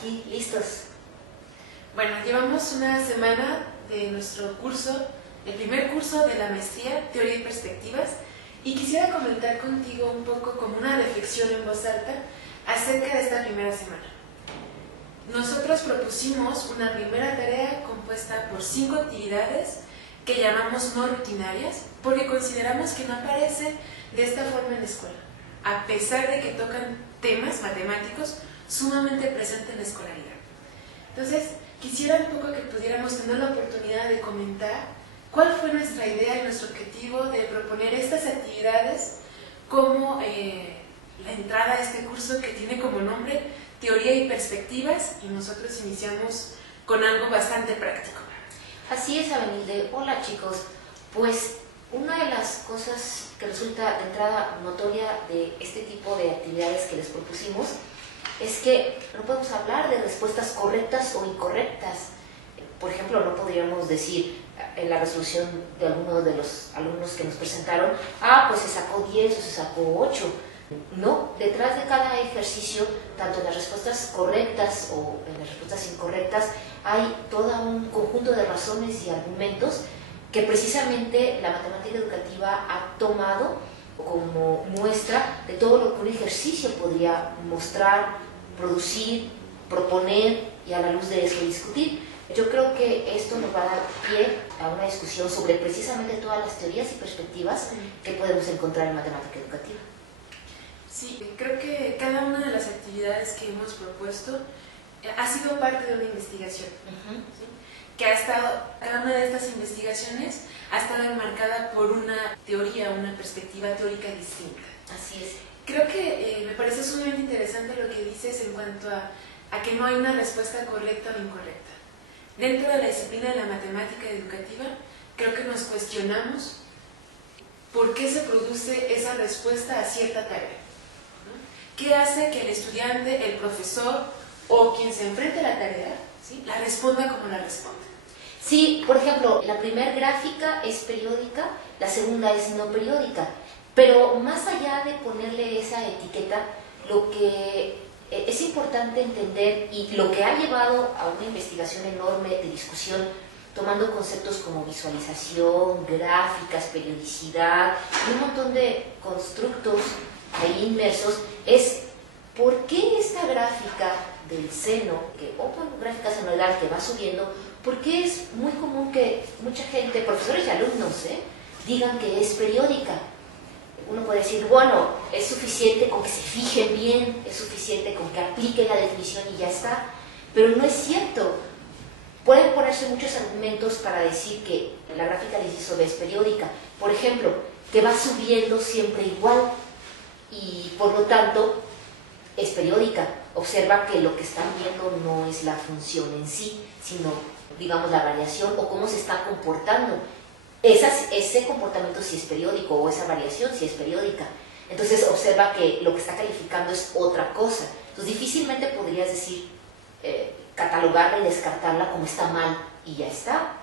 aquí listos. Bueno, llevamos una semana de nuestro curso, el primer curso de la maestría, Teoría y Perspectivas, y quisiera comentar contigo un poco como una reflexión en voz alta acerca de esta primera semana. Nosotros propusimos una primera tarea compuesta por 5 actividades que llamamos no rutinarias, porque consideramos que no aparecen de esta forma en la escuela, a pesar de que tocan temas matemáticos sumamente presentes en la escolaridad. Entonces, quisiera un poco que pudiéramos tener la oportunidad de comentar cuál fue nuestra idea y nuestro objetivo de proponer estas actividades como la entrada a este curso que tiene como nombre Teoría y Perspectivas, y nosotros iniciamos con algo bastante práctico. Así es, Avenilde. Hola, chicos. Pues una de las cosas que resulta de entrada notoria de este tipo de actividades que les propusimos es que no podemos hablar de respuestas correctas o incorrectas. Por ejemplo, no podríamos decir en la resolución de alguno de los alumnos que nos presentaron, pues se sacó 10 o se sacó 8. No, detrás de cada ejercicio, tanto en las respuestas correctas o en las respuestas incorrectas, hay todo un conjunto de razones y argumentos que precisamente la matemática educativa ha tomado como muestra de todo lo que un ejercicio podría mostrar, producir, proponer y a la luz de eso discutir. Yo creo que esto nos va a dar pie a una discusión sobre precisamente todas las teorías y perspectivas que podemos encontrar en matemática educativa. Sí, creo que cada una de las actividades que hemos propuesto ha sido parte de una investigación, ¿sí? Que ha estado, cada una de estas investigaciones ha estado enmarcada por una teoría, una perspectiva teórica distinta. Así es. Creo que me parece sumamente interesante lo que dices en cuanto a que no hay una respuesta correcta o incorrecta. Dentro de la disciplina de la matemática educativa, creo que nos cuestionamos por qué se produce esa respuesta a cierta tarea. ¿Qué hace que el estudiante, el profesor o quien se enfrente a la tarea, ¿sí?, la responda como la responde? Sí, por ejemplo, la primera gráfica es periódica, la segunda es no periódica, pero más allá de ponerle esa etiqueta, lo que es importante entender y lo que ha llevado a una investigación enorme de discusión, tomando conceptos como visualización, gráficas, periodicidad y un montón de constructos ahí inmersos, es por qué esta gráfica del seno, o gráfica senoidal que va subiendo, por qué es muy común que mucha gente, profesores y alumnos, digan que es periódica. Uno puede decir, bueno, es suficiente con que se fijen bien, es suficiente con que apliquen la definición y ya está, pero no es cierto. Pueden ponerse muchos argumentos para decir que la gráfica de ISO es periódica. Por ejemplo, que va subiendo siempre igual y por lo tanto es periódica. Observa que lo que están viendo no es la función en sí, sino, digamos, la variación o cómo se está comportando. Ese comportamiento sí es periódico, o esa variación sí es periódica. Entonces observa que lo que está calificando es otra cosa. Entonces difícilmente podrías decir, catalogarla y descartarla como está mal y ya está.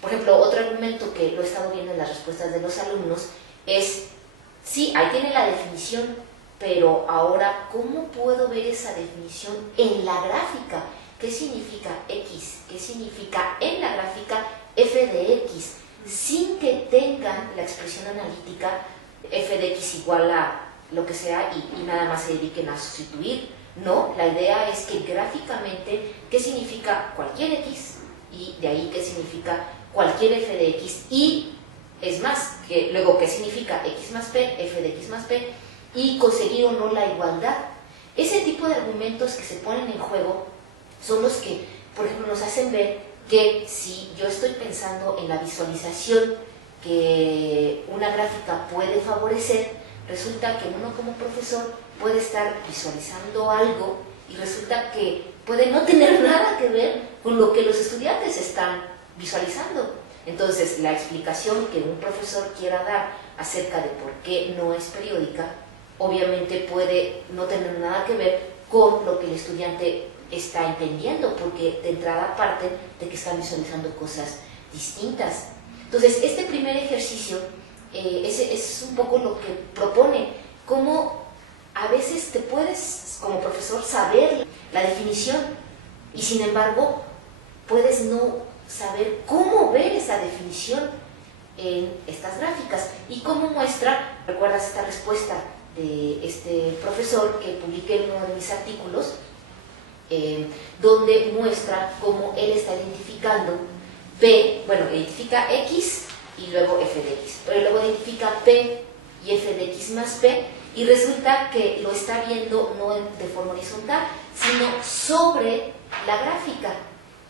Por ejemplo, otro argumento que lo he estado viendo en las respuestas de los alumnos es, sí, ahí tiene la definición, pero ahora, ¿cómo puedo ver esa definición en la gráfica? ¿Qué significa X? ¿Qué significa en la gráfica f de X? Sin que tengan la expresión analítica f de X igual a lo que sea y nada más se dediquen a sustituir. No, la idea es que gráficamente, ¿qué significa cualquier X? Y de ahí, ¿qué significa cualquier f de X? Y es más, que luego, ¿qué significa X más P, f de X más P? Y conseguir o no la igualdad. Ese tipo de argumentos que se ponen en juego son los que, por ejemplo, nos hacen ver que si yo estoy pensando en la visualización que una gráfica puede favorecer, resulta que uno como profesor puede estar visualizando algo y resulta que puede no tener nada que ver con lo que los estudiantes están visualizando. Entonces, la explicación que un profesor quiera dar acerca de por qué no es periódica, obviamente puede no tener nada que ver con lo que el estudiante está entendiendo, porque de entrada parte de que están visualizando cosas distintas. Entonces, este primer ejercicio es un poco lo que propone, cómo a veces te puedes, como profesor, saber la definición y sin embargo puedes no saber cómo ver esa definición en estas gráficas. Y como muestra, ¿recuerdas esta respuesta de este profesor que publiqué en uno de mis artículos? Donde muestra cómo él está identificando P, bueno, identifica X y luego f de X, pero luego identifica P y f de X más P, y resulta que lo está viendo no de forma horizontal, sino sobre la gráfica.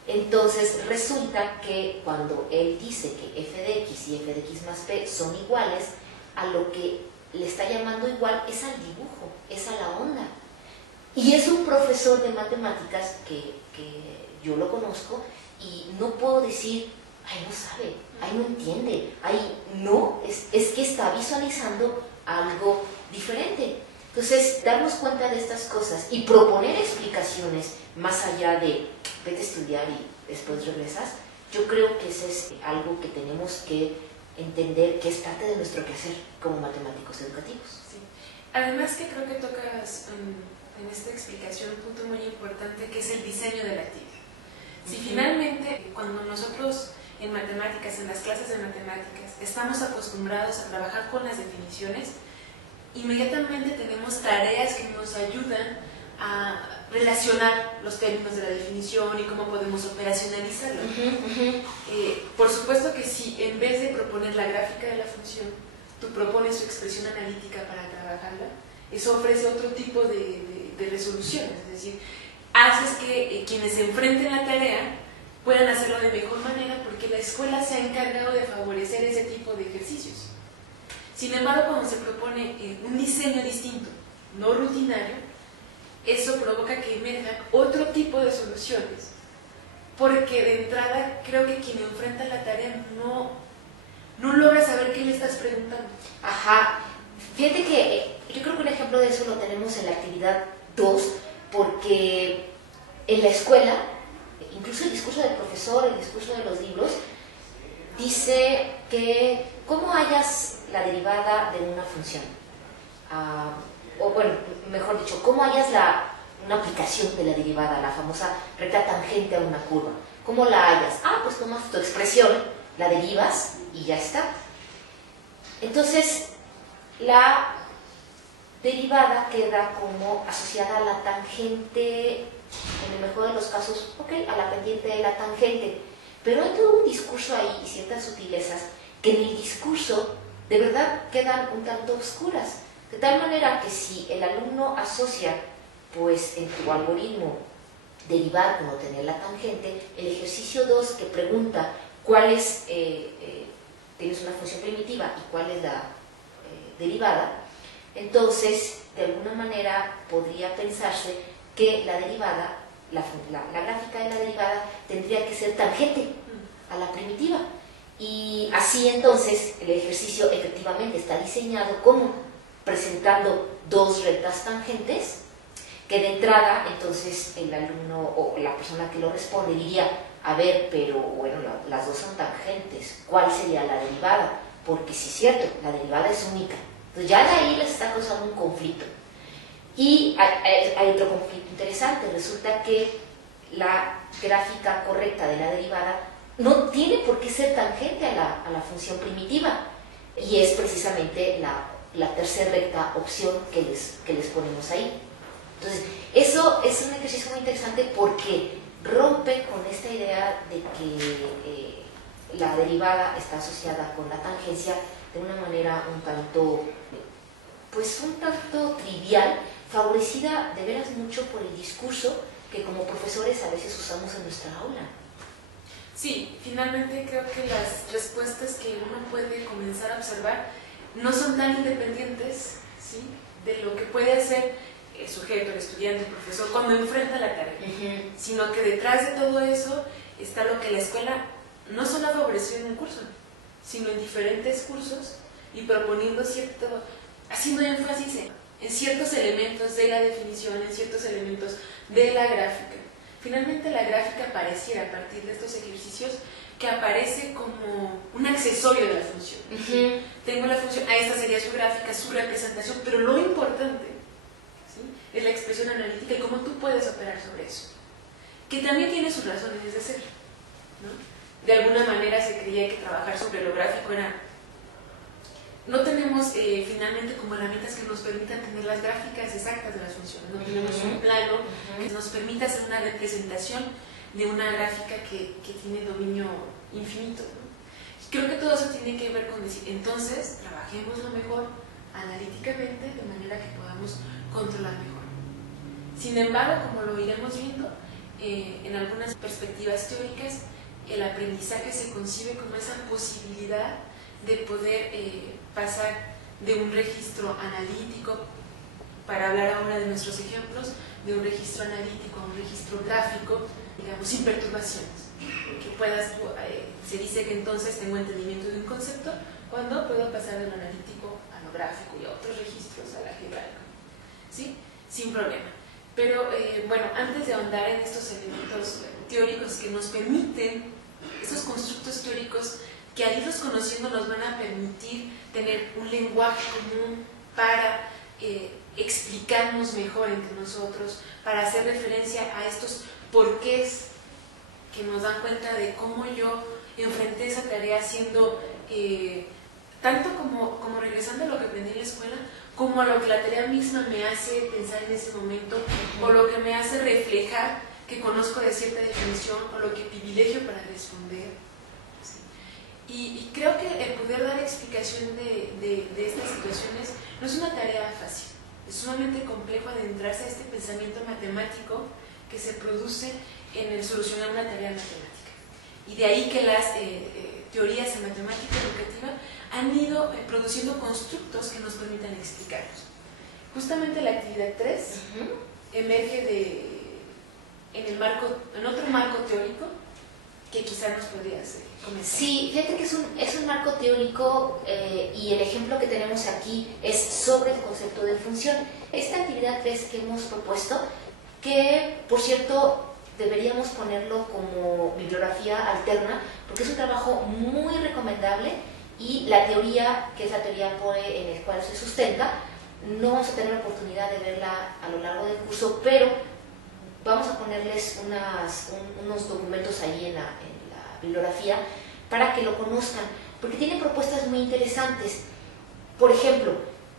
Entonces resulta que cuando él dice que f de X y f de X más P son iguales, a lo que le está llamando igual es al dibujo, es a la onda. Y es un profesor de matemáticas que yo lo conozco y no puedo decir, ay, no sabe, ay, no entiende, ay, no, es que está visualizando algo diferente. Entonces, darnos cuenta de estas cosas y proponer explicaciones más allá de vete a estudiar y después regresas, yo creo que eso es algo que tenemos que entender que es parte de nuestro quehacer como matemáticos educativos. Sí. Además que creo que tocas en esta explicación un punto muy importante que es el diseño de la actividad. Si finalmente, cuando nosotros en matemáticas, en las clases de matemáticas, estamos acostumbrados a trabajar con las definiciones, inmediatamente tenemos tareas que nos ayudan a relacionar los términos de la definición y cómo podemos operacionalizarlo. Por supuesto que si en vez de proponer la gráfica de la función, tú propones su expresión analítica para trabajarla, eso ofrece otro tipo de resoluciones, es decir, haces que quienes se enfrenten a la tarea puedan hacerlo de mejor manera porque la escuela se ha encargado de favorecer ese tipo de ejercicios. Sin embargo, cuando se propone un diseño distinto, no rutinario, eso provoca que emerjan otro tipo de soluciones, porque de entrada creo que quien enfrenta la tarea no logra saber qué le estás preguntando. Ajá, fíjate que yo creo que un ejemplo de eso lo tenemos en la actividad 2, porque en la escuela, incluso el discurso del profesor, el discurso de los libros, dice que cómo hallas la derivada de una función, o bueno, mejor dicho, cómo hallas una aplicación de la derivada, la famosa recta tangente a una curva, ¿cómo la hallas? Pues tomas tu expresión, la derivas y ya está. Entonces, la derivada queda como asociada a la tangente, en el mejor de los casos, a la pendiente de la tangente. Pero hay todo un discurso ahí y ciertas sutilezas que en el discurso de verdad quedan un tanto oscuras. De tal manera que si el alumno asocia, pues en tu algoritmo, derivar con obtener la tangente, el ejercicio 2 que pregunta cuál es, tienes una función primitiva y cuál es la derivada, entonces de alguna manera podría pensarse que la derivada, la gráfica de la derivada tendría que ser tangente a la primitiva. Y así entonces el ejercicio efectivamente está diseñado como presentando dos rectas tangentes, que de entrada entonces el alumno o la persona que lo responde diría, a ver, pero bueno, las dos son tangentes, ¿cuál sería la derivada? Porque sí es cierto, la derivada es única. Entonces ya de ahí les está causando un conflicto. Y hay otro conflicto interesante, resulta que la gráfica correcta de la derivada no tiene por qué ser tangente a la función primitiva, y es precisamente la tercera recta opción que les ponemos ahí. Entonces, eso es un ejercicio muy interesante porque rompe con esta idea de que la derivada está asociada con la tangencia de una manera un tanto trivial, favorecida de veras mucho por el discurso que como profesores a veces usamos en nuestra aula. Sí, finalmente creo que las respuestas que uno puede comenzar a observar no son tan independientes, ¿sí?, de lo que puede hacer el sujeto, el estudiante, el profesor, cuando enfrenta la tarea, sino que detrás de todo eso está lo que la escuela no solo ha favorecido en un curso, sino en diferentes cursos y proponiendo haciendo énfasis en ciertos elementos de la definición, en ciertos elementos de la gráfica. Finalmente la gráfica pareciera, a partir de estos ejercicios, que aparece como un accesorio de la función. Tengo la función, esta sería su gráfica, su representación, pero lo importante expresión analítica y cómo tú puedes operar sobre eso. Que también tiene sus razones de ser, ¿no? De alguna manera se creía que trabajar sobre lo gráfico era... No tenemos finalmente como herramientas que nos permitan tener las gráficas exactas de las funciones. No tenemos un plano que nos permita hacer una representación de una gráfica que tiene dominio infinito, ¿no? Creo que todo eso tiene que ver con decir, entonces, trabajémoslo mejor analíticamente de manera que podamos controlar mejor. Sin embargo, como lo iremos viendo, en algunas perspectivas teóricas, el aprendizaje se concibe como esa posibilidad de poder pasar de un registro analítico, para hablar ahora de nuestros ejemplos, de un registro analítico a un registro gráfico, digamos, sin perturbaciones. Que puedas, se dice que entonces tengo entendimiento de un concepto cuando puedo pasar de lo analítico a lo gráfico y a otros registros, al algebraico, ¿sí? Sin problema. Pero bueno, antes de ahondar en estos elementos teóricos que nos permiten, estos constructos teóricos que al irlos conociendo nos van a permitir tener un lenguaje común para explicarnos mejor entre nosotros, para hacer referencia a estos porqués que nos dan cuenta de cómo yo enfrenté esa tarea siendo, tanto como regresando a lo que aprendí en la escuela, como a lo que la tarea misma me hace pensar en ese momento, o lo que me hace reflejar que conozco de cierta definición, o lo que privilegio para responder. ¿Sí? Y creo que el poder dar explicación de estas situaciones no es una tarea fácil. Es sumamente complejo adentrarse a este pensamiento matemático que se produce en el solucionar una tarea matemática. Y de ahí que las teorías en matemática educativa han ido produciendo constructos que nos permitan explicarlos. Justamente la actividad 3 emerge en otro marco teórico que quizá nos podrías comentar. Sí, fíjate que es un marco teórico y el ejemplo que tenemos aquí es sobre el concepto de función. Esta actividad 3 que hemos propuesto, que por cierto deberíamos ponerlo como bibliografía alterna, porque es un trabajo muy recomendable y la teoría, que es la teoría POE en el cual se sustenta, no vamos a tener la oportunidad de verla a lo largo del curso, pero vamos a ponerles unos documentos ahí en la bibliografía para que lo conozcan, porque tiene propuestas muy interesantes. Por ejemplo,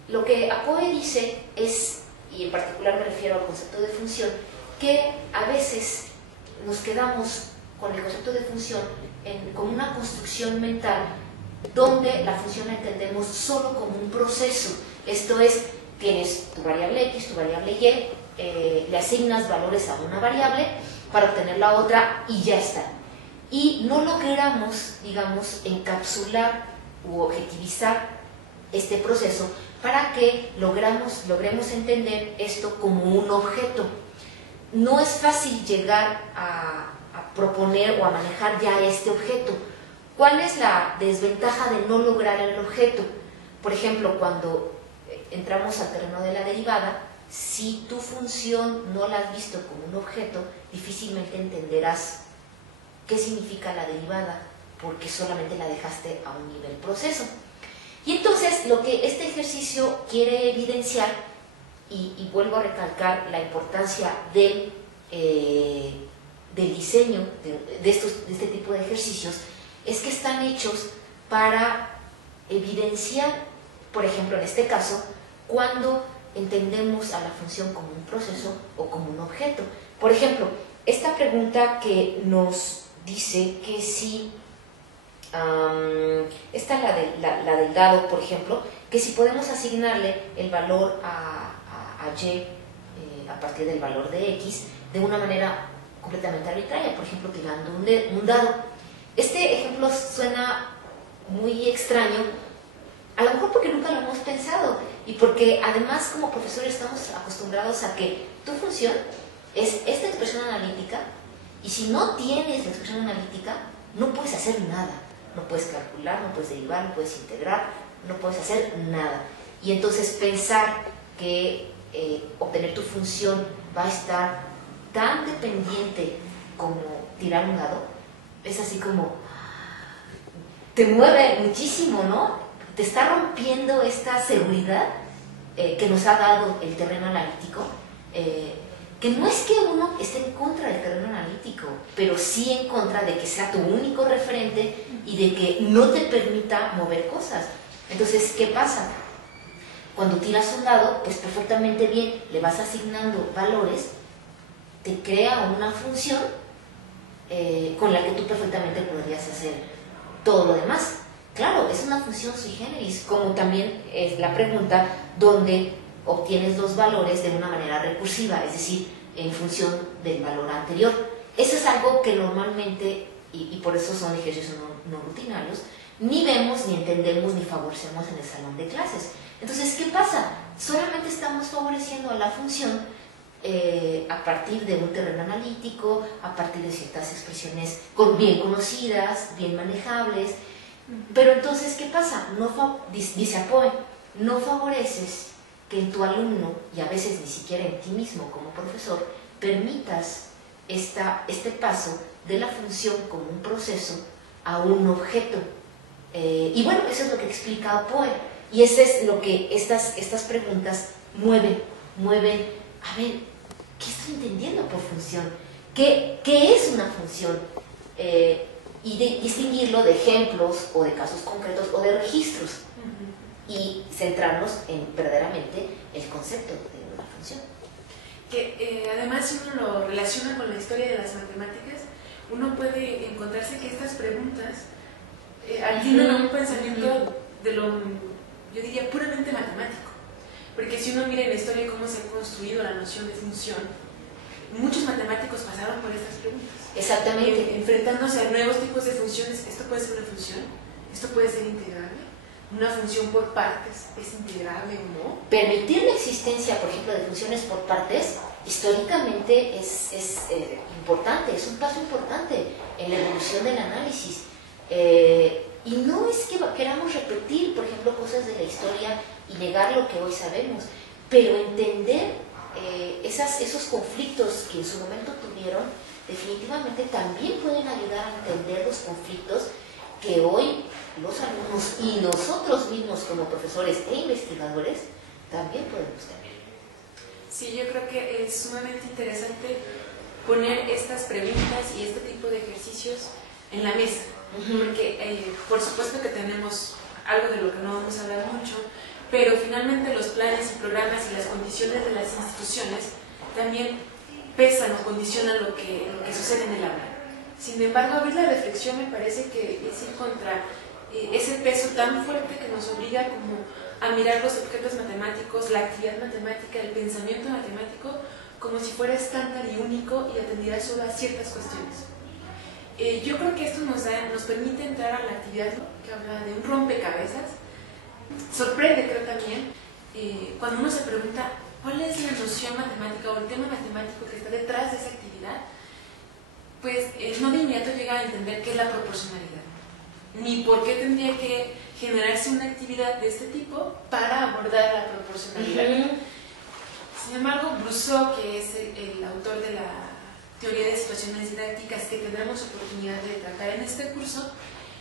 lo que APOE dice es, y en particular me refiero al concepto de función, que a veces nos quedamos con el concepto de función como una construcción mental donde la función la entendemos solo como un proceso. Esto es, tienes tu variable X, tu variable Y, le asignas valores a una variable para obtener la otra y ya está. Y no logramos, digamos, encapsular u objetivizar este proceso para que logremos entender esto como un objeto. No es fácil llegar a proponer o a manejar ya este objeto. ¿Cuál es la desventaja de no lograr el objeto? Por ejemplo, cuando entramos al terreno de la derivada, si tu función no la has visto como un objeto, difícilmente entenderás qué significa la derivada, porque solamente la dejaste a un nivel proceso. Y entonces lo que este ejercicio quiere evidenciar, y vuelvo a recalcar la importancia del diseño de este tipo de ejercicios, es que están hechos para evidenciar, por ejemplo, en este caso, cuando entendemos a la función como un proceso o como un objeto. Por ejemplo, esta pregunta que nos dice que si, esta es la del dado, por ejemplo, que si podemos asignarle el valor a Y a partir del valor de X de una manera completamente arbitraria, por ejemplo, tirando un dado. Este ejemplo suena muy extraño, a lo mejor porque nunca lo hemos pensado y porque además como profesores estamos acostumbrados a que tu función es esta expresión analítica y si no tienes la expresión analítica no puedes hacer nada, no puedes calcular, no puedes derivar, no puedes integrar, no puedes hacer nada. Y entonces pensar que obtener tu función va a estar tan dependiente como tirar un dado, es así como te mueve muchísimo, ¿no? Te está rompiendo esta seguridad que nos ha dado el terreno analítico que no es que uno esté en contra del terreno analítico, pero sí en contra de que sea tu único referente y de que no te permita mover cosas. Entonces, ¿qué pasa? Cuando tiras un dado, pues perfectamente bien, le vas asignando valores, te crea una función con la que tú perfectamente podrías hacer todo lo demás. Claro, es una función sui generis, como también es la pregunta donde obtienes los valores de una manera recursiva, es decir, en función del valor anterior. Eso es algo que normalmente, y por eso son ejercicios no rutinarios, ni vemos, ni entendemos, ni favorecemos en el salón de clases. Entonces, ¿qué pasa? Solamente estamos favoreciendo a la función a partir de un terreno analítico, a partir de ciertas expresiones bien conocidas, bien manejables. Pero entonces, ¿qué pasa? Dice Apoe, no favoreces que en tu alumno, y a veces ni siquiera en ti mismo como profesor, permitas este paso de la función como un proceso a un objeto. Y bueno, eso es lo que explica Apoe. Y eso es lo que estas preguntas mueven. A ver, ¿qué estoy entendiendo por función? ¿Qué es una función? Y distinguirlo de ejemplos o de casos concretos o de registros. Y centrarnos en verdaderamente el concepto de una función. Que además, si uno lo relaciona con la historia de las matemáticas, uno puede encontrarse que estas preguntas atienden a un pensamiento de lo, yo diría, puramente matemático. Porque si uno mira en la historia cómo se ha construido la noción de función, muchos matemáticos pasaron por estas preguntas. Exactamente. Enfrentándose a nuevos tipos de funciones. ¿Esto puede ser una función? ¿Esto puede ser integrable? ¿Una función por partes es integrable o no? Permitir la existencia, por ejemplo, de funciones por partes, históricamente es importante, es un paso importante en la evolución del análisis. Y no es que queramos repetir, por ejemplo, cosas de la historia y negar lo que hoy sabemos, pero entender esos conflictos que en su momento tuvieron, definitivamente también pueden ayudar a entender los conflictos que hoy los alumnos y nosotros mismos como profesores e investigadores también podemos tener. Sí, yo creo que es sumamente interesante poner estas preguntas y este tipo de ejercicios en la mesa, porque por supuesto que tenemos algo de lo que no vamos a hablar mucho, pero finalmente los planes y programas y las condiciones de las instituciones también pesan o condicionan lo que sucede en el aula. Sin embargo, abrir la reflexión me parece que es ir contra ese peso tan fuerte que nos obliga como a mirar los objetos matemáticos, la actividad matemática, el pensamiento matemático, como si fuera estándar y único y atendiera solo a ciertas cuestiones. Yo creo que esto nos permite entrar a la actividad que habla de un rompecabezas. Sorprende, creo también, cuando uno se pregunta cuál es la noción matemática o el tema matemático que está detrás de esa actividad, pues no de inmediato llega a entender qué es la proporcionalidad, ni por qué tendría que generarse una actividad de este tipo para abordar la proporcionalidad. Sin embargo, Brousseau, que es el autor de la teoría de situaciones didácticas que tendremos oportunidad de tratar en este curso,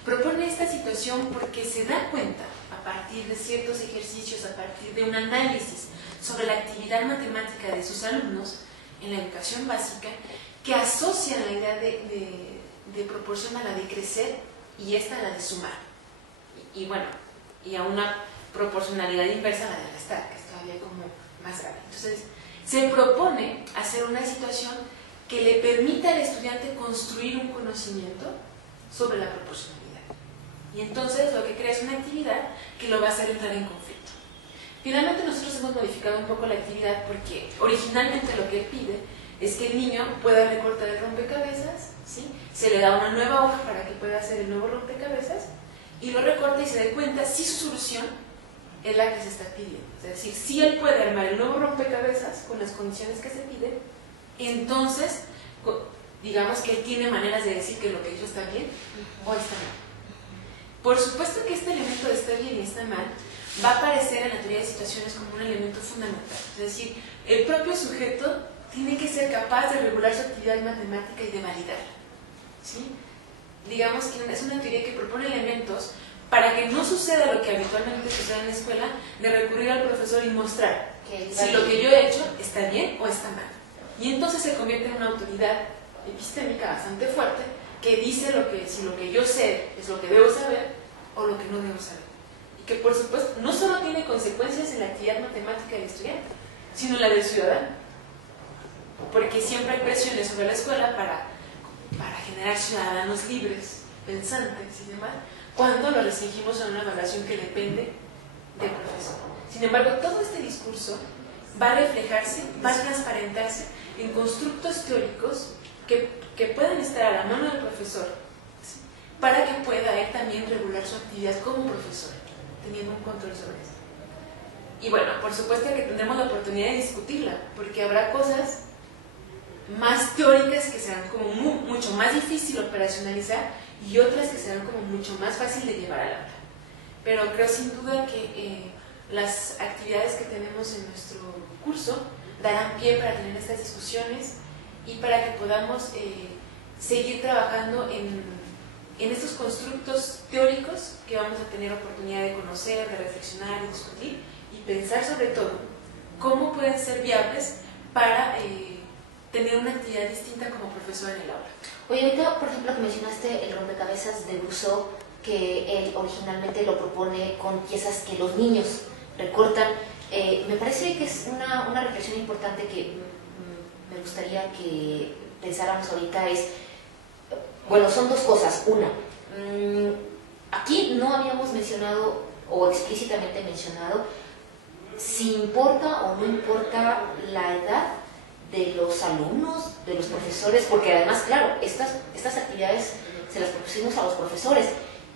propone esta situación porque se da cuenta, a partir de ciertos ejercicios, a partir de un análisis sobre la actividad matemática de sus alumnos en la educación básica, que asocian la idea de proporción a la de crecer y esta a la de sumar. Y bueno, y a una proporcionalidad inversa a la de restar, que es todavía como más grave. Entonces, se propone hacer una situación que le permita al estudiante construir un conocimiento sobre la proporcionalidad. Y entonces lo que crea es una actividad que lo va a hacer entrar en conflicto. Finalmente nosotros hemos modificado un poco la actividad porque originalmente lo que pide es que el niño pueda recortar el rompecabezas, ¿sí? Se le da una nueva hoja para que pueda hacer el nuevo rompecabezas y lo recorta y se dé cuenta si su solución es la que se está pidiendo. Es decir, si él puede armar el nuevo rompecabezas con las condiciones que se piden, entonces digamos que él tiene maneras de decir que lo que hizo está bien o está mal. Por supuesto que este elemento de está bien y está mal va a aparecer en la teoría de situaciones como un elemento fundamental. Es decir, el propio sujeto tiene que ser capaz de regular su actividad matemática y de validarla, ¿sí? Digamos que es una teoría que propone elementos para que no suceda lo que habitualmente sucede en la escuela, de recurrir al profesor y mostrar si lo que yo he hecho está bien o está mal. Y entonces se convierte en una autoridad epistémica bastante fuerte que dice si lo que yo sé es lo que debo saber o lo que no debo saber. Y que por supuesto no solo tiene consecuencias en la actividad matemática del estudiante, sino en la del ciudadano. Porque siempre hay presiones sobre la escuela para generar ciudadanos libres, pensantes y demás, cuando lo restringimos a una evaluación que depende del profesor. Sin embargo, todo este discurso va a reflejarse, va a transparentarse en constructos teóricos que pueden estar a la mano del profesor, ¿sí?, para que pueda él también regular su actividad como profesor, teniendo un control sobre eso. Y bueno, por supuesto que tendremos la oportunidad de discutirla, porque habrá cosas más teóricas que serán como mucho más difícil operacionalizar y otras que serán como mucho más fácil de llevar al aula. Pero creo sin duda que las actividades que tenemos en nuestro curso darán pie para tener estas discusiones y para que podamos seguir trabajando en estos constructos teóricos que vamos a tener oportunidad de conocer, de reflexionar, de discutir y pensar sobre todo cómo pueden ser viables para tener una actividad distinta como profesor en el aula. Oye, ahorita, por ejemplo, que mencionaste el rompecabezas de Rousseau, que él originalmente lo propone con piezas que los niños recortan, me parece que es una reflexión importante que me gustaría que pensáramos ahorita. Bueno, son dos cosas. Una, aquí no habíamos mencionado o explícitamente mencionado si importa o no importa la edad de los alumnos, de los profesores, porque además, claro, estas actividades se las propusimos a los profesores.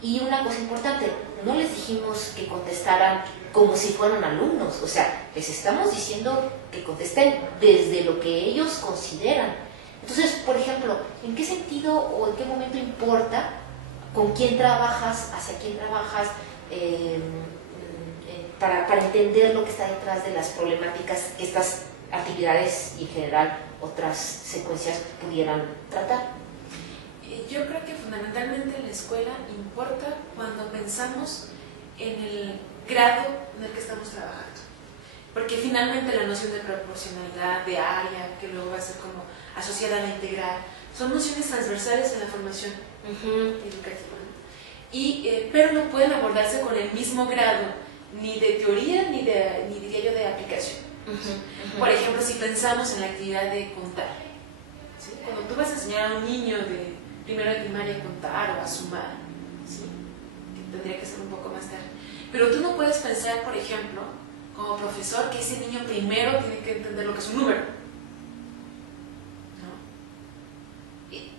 Y una cosa importante, no les dijimos que contestaran como si fueran alumnos, o sea, les estamos diciendo que contesten desde lo que ellos consideran. Entonces, por ejemplo, ¿en qué sentido o en qué momento importa con quién trabajas, hacia quién trabajas, para entender lo que está detrás de las problemáticas que estas actividades y en general otras secuencias pudieran tratar? Yo creo que fundamentalmente en la escuela importa cuando pensamos en el grado en el que estamos trabajando, porque finalmente la noción de proporcionalidad, de área, que luego va a ser como asociada a la integral, son nociones transversales en la formación educativa, ¿no? Pero no pueden abordarse con el mismo grado ni de teoría ni diría yo de aplicación. Por ejemplo, si pensamos en la actividad de contar, ¿sí?, cuando tú vas a enseñar a un niño de primero de primaria a contar o a sumar, ¿sí?, que tendría que ser un poco más tarde, pero tú no puedes pensar, por ejemplo, como profesor, que ese niño primero tiene que entender lo que es un número, ¿no?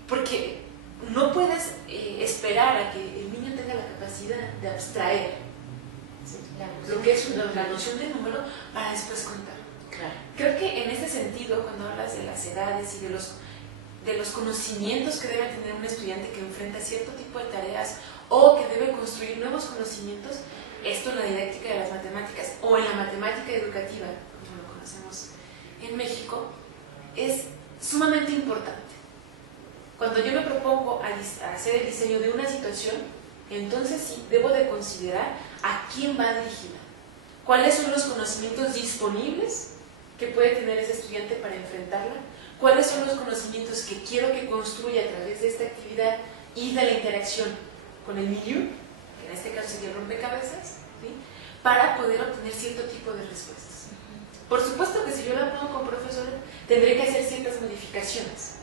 Porque no puedes esperar a que el niño tenga la capacidad de abstraer, ¿sí?, lo que es la noción de número para después contar. Claro. Creo que en este sentido, cuando hablas de las edades y de los conocimientos que debe tener un estudiante que enfrenta cierto tipo de tareas o que debe construir nuevos conocimientos, esto en la didáctica de las matemáticas o en la matemática educativa, como lo conocemos en México, es sumamente importante. Cuando yo me propongo a hacer el diseño de una situación, entonces sí, debo de considerar a quién va dirigida, cuáles son los conocimientos disponibles que puede tener ese estudiante para enfrentarla, cuáles son los conocimientos que quiero que construya a través de esta actividad y de la interacción con el milieu, que en este caso sería el rompecabezas, ¿sí?, para poder obtener cierto tipo de respuestas. Por supuesto que si yo la pongo como profesor, tendré que hacer ciertas modificaciones,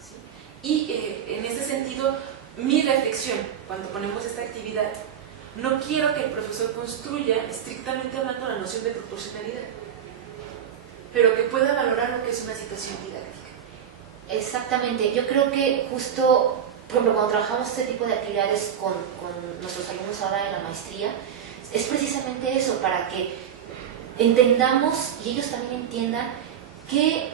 ¿sí? Y en este sentido, mi reflexión, cuando ponemos esta actividad, no quiero que el profesor construya, estrictamente hablando, la noción de proporcionalidad, pero que pueda valorar lo que es una situación didáctica. Exactamente, yo creo que justo, por ejemplo, cuando trabajamos este tipo de actividades con nuestros alumnos ahora en la maestría, es precisamente eso, para que entendamos y ellos también entiendan qué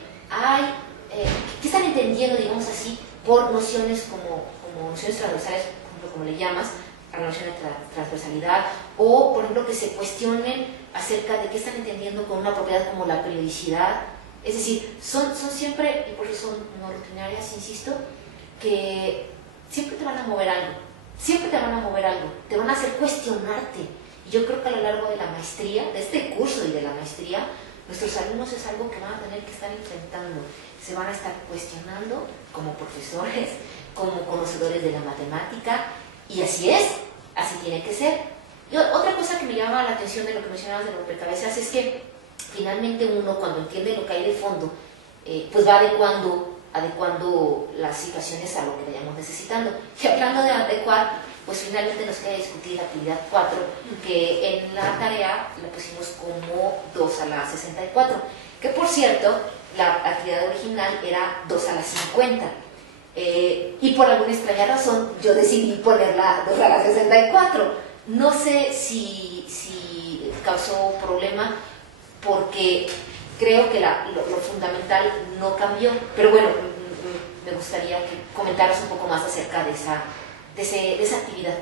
están entendiendo, digamos así, por nociones como nociones transversales, por ejemplo, como le llamas, a la noción de transversalidad, o por ejemplo que se cuestionen acerca de qué están entendiendo con una propiedad como la periodicidad. Es decir, son siempre, y por eso son no rutinarias, insisto, que siempre te van a mover algo, te van a hacer cuestionarte. Y yo creo que a lo largo de la maestría, de este curso y de la maestría, nuestros alumnos es algo que van a tener que estar enfrentando, se van a estar cuestionando como profesores, como conocedores de la matemática, y así es, así tiene que ser. Y otra cosa que me llama la atención de lo que mencionabas de rompecabezas es que finalmente uno, cuando entiende lo que hay de fondo, pues va adecuando las situaciones a lo que vayamos necesitando. Y hablando de adecuar, pues finalmente nos queda discutir la actividad 4, que en la tarea la pusimos como 2 a la 64, que por cierto, la actividad original era 2 a la 50. Y por alguna extraña razón yo decidí ponerla 2 a la 64. No sé si causó problema, porque creo que lo fundamental no cambió, pero bueno, me gustaría que comentaras un poco más acerca de esa actividad.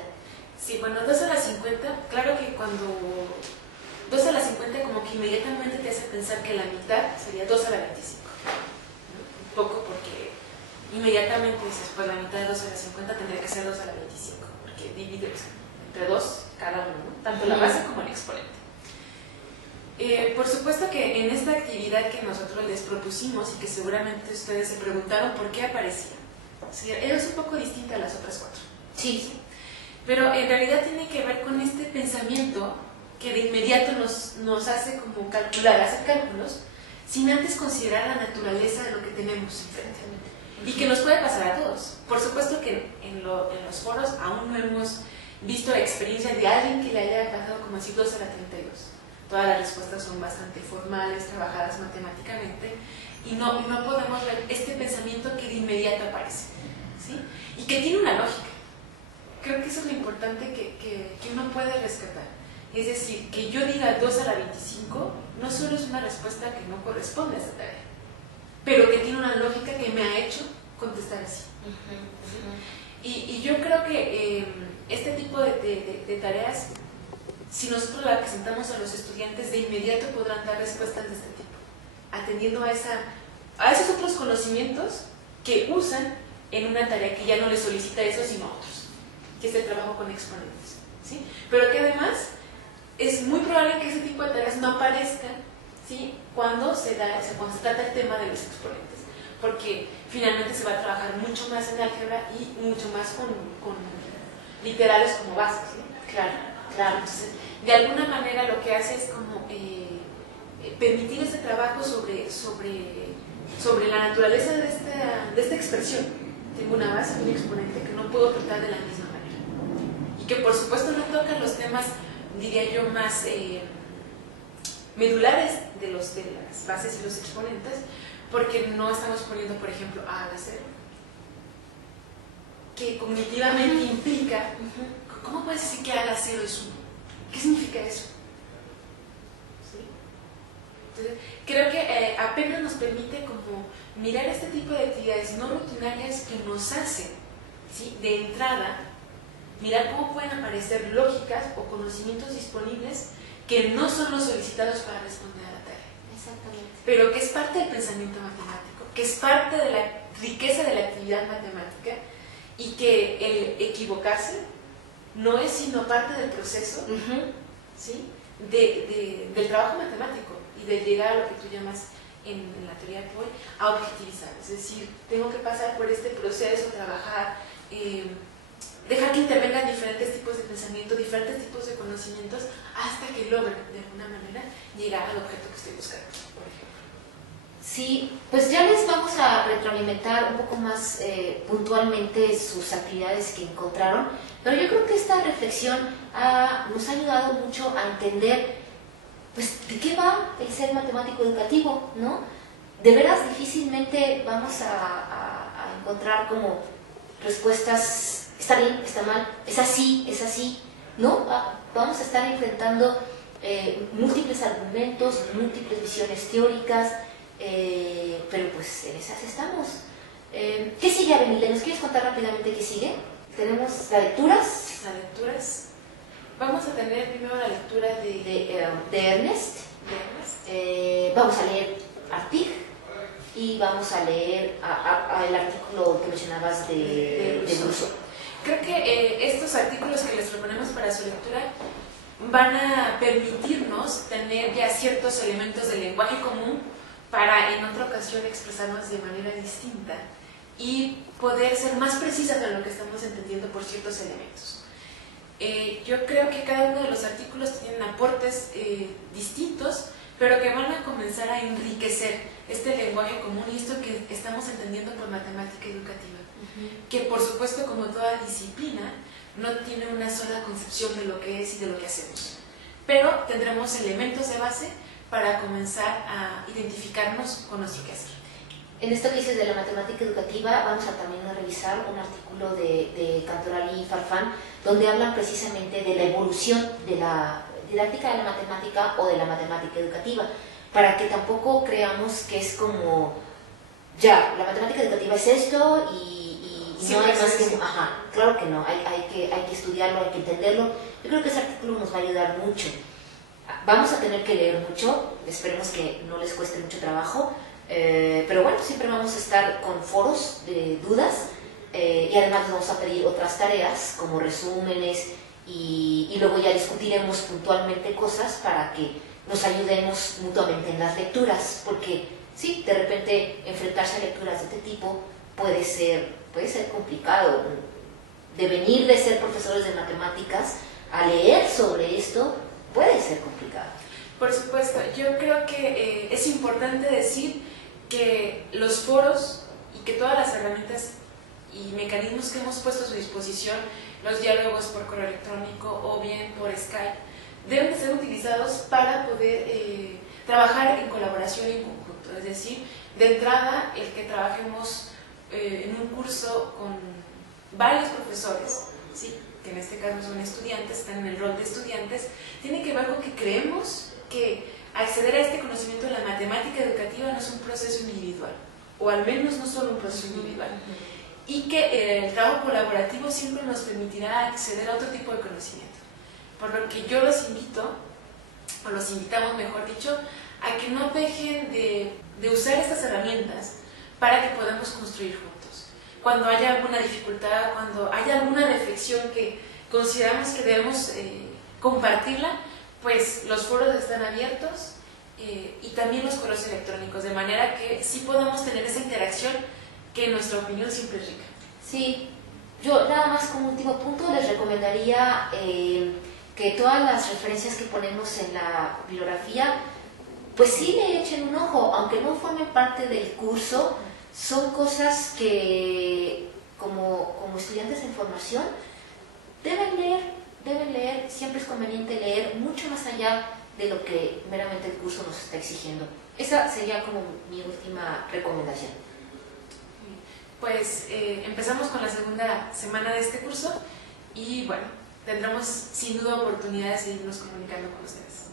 Sí, bueno, 2 a la 50, claro que cuando 2 a la 50 como que inmediatamente te hace pensar que la mitad sería 2 a la 25, ¿no? Un poco porque inmediatamente dices, pues la mitad de 2 a la 50 tendría que ser 2 a la 25, porque divide entre 2 cada uno, ¿no? Tanto la base como el exponente. Por supuesto que en esta actividad que nosotros les propusimos y que seguramente ustedes se preguntaron por qué aparecía, ¿sí? Es un poco distinta a las otras 4. Sí. Pero en realidad tiene que ver con este pensamiento que de inmediato nos hace como hacer cálculos, sin antes considerar la naturaleza de lo que tenemos enfrente. Y que nos puede pasar a todos. Por supuesto que en los foros aún no hemos visto experiencias de alguien que le haya pasado como así 2 a la 32. Todas las respuestas son bastante formales, trabajadas matemáticamente, y no podemos ver este pensamiento que de inmediato aparece, ¿sí? Y que tiene una lógica. Creo que eso es lo importante que uno puede rescatar. Es decir, que yo diga 2 a la 25 no solo es una respuesta que no corresponde a esa tarea, pero que tiene una lógica que me ha hecho contestar así. Y yo creo que este tipo de tareas, si nosotros la presentamos a los estudiantes, de inmediato podrán dar respuestas de este tipo, atendiendo a esos otros conocimientos que usan en una tarea que ya no les solicita eso, sino otros, que es el trabajo con exponentes, ¿sí? Pero que además es muy probable que ese tipo de tareas no aparezcan, ¿sí? cuando se trata el tema de los exponentes, porque finalmente se va a trabajar mucho más en álgebra y mucho más con literales como bases, ¿no? Claro. Entonces, de alguna manera lo que hace es como permitir ese trabajo sobre la naturaleza de esta expresión. Tengo una base y un exponente que no puedo tratar de la misma manera. Y que por supuesto no tocan los temas, diría yo, más medulares de las bases y los exponentes, porque no estamos poniendo, por ejemplo, A a la 0, que cognitivamente implica, ¿cómo puedes decir que A a la 0 es 1? ¿Qué significa eso? ¿Sí? Entonces, creo que apenas nos permite como mirar este tipo de actividades no rutinarias que nos hacen, ¿sí? de entrada, mirar cómo pueden aparecer lógicas o conocimientos disponibles que no son los solicitados para responder a la tarea. Exactamente. Pero que es parte del pensamiento matemático, que es parte de la riqueza de la actividad matemática, y que el equivocarse no es sino parte del proceso, ¿sí? del trabajo matemático y de llegar a lo que tú llamas en la teoría de hoy a objetivizar. Es decir, tengo que pasar por este proceso, trabajar, dejar que intervengan diferentes tipos de pensamiento, diferentes tipos de conocimientos, hasta que logre de alguna manera llegar al objeto que estoy buscando, por ejemplo. Sí, pues ya les vamos a retroalimentar un poco más puntualmente sus actividades que encontraron, pero yo creo que esta reflexión nos ha ayudado mucho a entender, pues, de qué va el ser matemático educativo, ¿no? De veras difícilmente vamos a encontrar como respuestas, está bien, está mal, es así, ¿no? Vamos a estar enfrentando múltiples argumentos, múltiples visiones teóricas, pero pues en esas estamos. ¿Qué sigue, Avenida? ¿Nos quieres contar rápidamente qué sigue? Tenemos las lecturas. Las lecturas. Vamos a tener primero la lectura de Ernest. Vamos a leer Artig y vamos a leer el artículo que mencionabas de Rousseau. Creo que estos artículos que les proponemos para su lectura van a permitirnos tener ya ciertos elementos del lenguaje común para en otra ocasión expresarnos de manera distinta y poder ser más precisas de lo que estamos entendiendo por ciertos elementos. Yo creo que cada uno de los artículos tienen aportes distintos, pero que van a comenzar a enriquecer este lenguaje común y esto que estamos entendiendo por matemática educativa, que por supuesto, como toda disciplina, no tiene una sola concepción de lo que es y de lo que hacemos, pero tendremos elementos de base para comenzar a identificarnos con nuestro quehacer. En esto que dices de la matemática educativa, vamos a también a revisar un artículo de Cantoral y Farfán, donde hablan precisamente de la evolución de la didáctica de la matemática o de la matemática educativa, para que tampoco creamos que es como, ya, la matemática educativa es esto y no hay más que... Ajá, claro que no, hay que estudiarlo, hay que entenderlo. Yo creo que ese artículo nos va a ayudar mucho. Vamos a tener que leer mucho, esperemos que no les cueste mucho trabajo, pero bueno, siempre vamos a estar con foros de dudas y además les vamos a pedir otras tareas como resúmenes y luego ya discutiremos puntualmente cosas para que nos ayudemos mutuamente en las lecturas, porque sí, de repente enfrentarse a lecturas de este tipo puede ser complicado. De venir de ser profesores de matemáticas a leer sobre esto puede ser complicado. Por supuesto, yo creo que es importante decir que los foros y que todas las herramientas y mecanismos que hemos puesto a su disposición, los diálogos por correo electrónico o bien por Skype, deben de ser utilizados para poder trabajar en colaboración y en conjunto. Es decir, de entrada, el que trabajemos en un curso con varios profesores, ¿sí?, que en este caso son estudiantes, están en el rol de estudiantes, tiene que ver con que creemos que acceder a este conocimiento de la matemática educativa no es un proceso individual, o al menos no solo un proceso individual, y que el trabajo colaborativo siempre nos permitirá acceder a otro tipo de conocimiento. Por lo que yo los invito, o los invitamos mejor dicho, a que no dejen de usar estas herramientas para que podamos construir juntos. Cuando haya alguna dificultad, cuando haya alguna reflexión que consideramos que debemos compartirla, pues los foros están abiertos y también los correos electrónicos, de manera que sí podamos tener esa interacción que en nuestra opinión siempre es rica. Sí, yo nada más como último punto les recomendaría que todas las referencias que ponemos en la bibliografía, pues sí le echen un ojo, aunque no formen parte del curso, son cosas que como estudiantes en formación deben leer, siempre es conveniente leer mucho más allá de lo que meramente el curso nos está exigiendo. Esa sería como mi última recomendación. Pues empezamos con la segunda semana de este curso y bueno, tendremos sin duda oportunidad de seguirnos comunicando con ustedes.